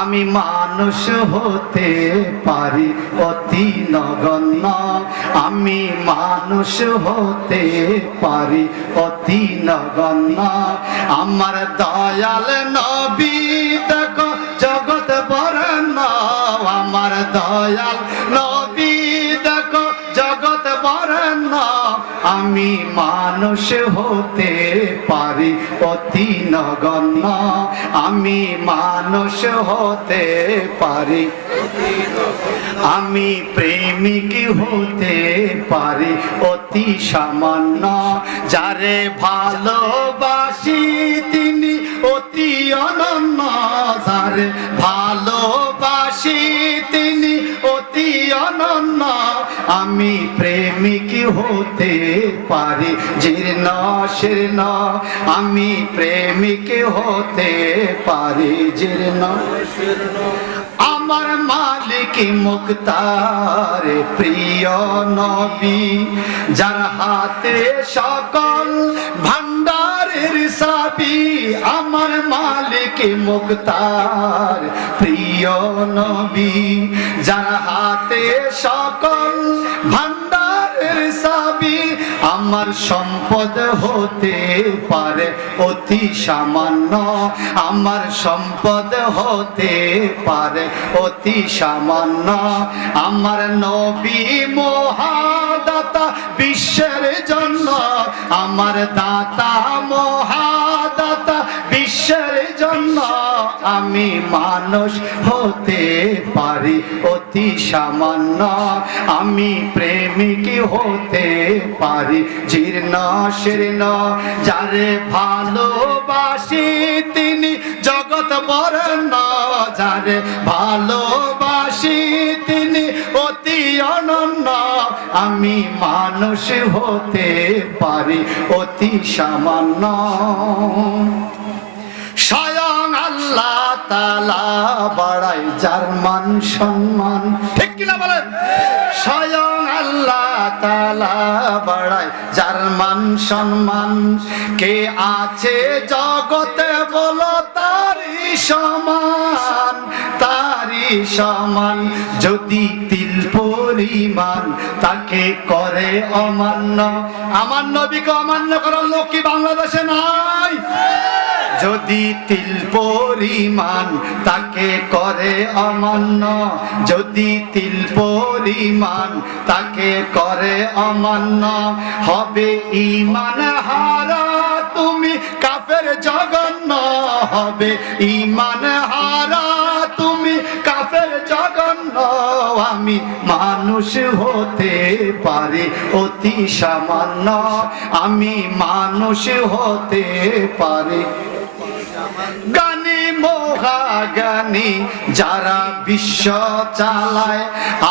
আমি মানুষ হতে পারি অতি নগণ্য, আমি মানুষ হতে পারি অতি নগণ্য। আমার দয়াল নবী দেখো জগৎ বরেণ্য, আমার দয়াল নবী দেখো জগৎ বরেণ্য। আমি মানুষ হতে পারি অতি নগণ্য, আমি মানুষ হতে পারি, আমি প্রেমিক হতে পারি অতি সামান্য। যারে ভালোবাসি তিনি অতি অনন্য, যারে ভালোবাসি তিনি অতি অনন্য। আমি প্রেমিক হতে পারি জীর্ণ শীর্ণ, আমি প্রেমিক হতে পারি জীর্ণ শীর্ণ। আমার মালিক মুক্তার প্রিয় নবী, যার হাতে সকল ভান্ডারের চাবি। আমার মালিক মুক্তার প্রিয় নবী, যার হাতে সকল ভান্ডারের চাবি। আমার সম্পদ হতে পারে অতি সামান্য, আমার সম্পদ হতে পারে অতি সামান্য। আমার নবী মহাদাতা বিশ্বের জন্য, আমার দাতা মহাদাতা বিশ্বের জন্য। আমি মানুষ হতে পারি অতি সামান্য, আমি প্রেমিক হতে পারি জীর্ণ শীর্ণ। যারে ভালোবাসি তিনি জগৎ বরেণ্য, যারে ভালোবাসি তিনি অতি অনন্য। আমি মানুষ হতে পারি অতি সামান্য। স্বয়ং আল্লাহ তাআলা বাড়ায় যার মান সম্মান, ঠিক কিনা বলেন? স্বয়ং আল্লাহ তাআলা বাড়ায় যার মান সম্মান। কে আছে জগতে বলো তারই সমান, তারই সমান। যদি তিল পরিমাণ তাকে করে অমান্য, আমার নবীকে অমান্য করার লোক কি বাংলাদেশে নাই? যদি তিল পরিমাণ তাকে করে অমান্য, যদি তিল পরিমাণ তাকে করে অমান্য। হবে ঈমান হারা তুমি কাফের জঘন্য, হবে ঈমান হারা তুমি কাফের জঘন্য। আমি মানুষ হতে পারি অতি সামান্য, আমি মানুষ হতে পারি। গানি মহাগানি যারা বিশ্ব চালায়,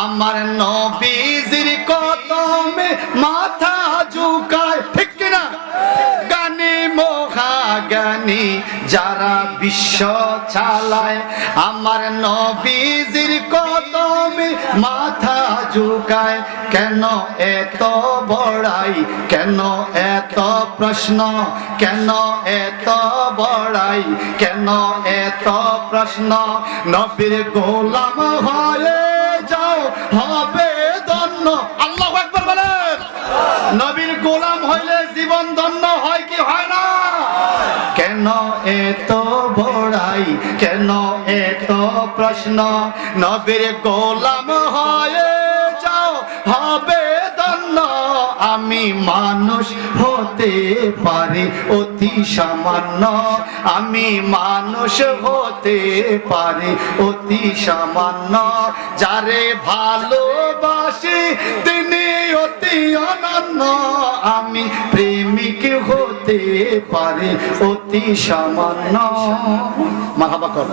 আমার নবীজির কদমে মাথা ঝুঁকায়, ঠিক কিনা? গানি মহাগানি যারা বিশ্ব চালায়, আমার নবীজির কদমে মাথা ঝুঁকায়। কেন এত বড়াই, কেন এত প্রশ্ন, কেন এত বড়াই, কেন এত প্রশ্ন? নবীর গোলাম হয়ে যাও হবে ধন্য। আল্লাহু আকবার বলেন। নবীর গোলাম হইলে জীবন ধন্য হয় কি হয় না? কেন এত বড়াই, কেন এত প্রশ্ন? নবীর গোলাম হয়ে যাও হবে ধন্য। আমি মানুষ হতে পারি অতি সামান্য, আমি মানুষ হতে পারি অতি সামান্য। যারে ভালোবাসি তিনি অতি অনন্য, আমি প্রেমিক হতে পারি অতি সামান্য। মারহাবা কর।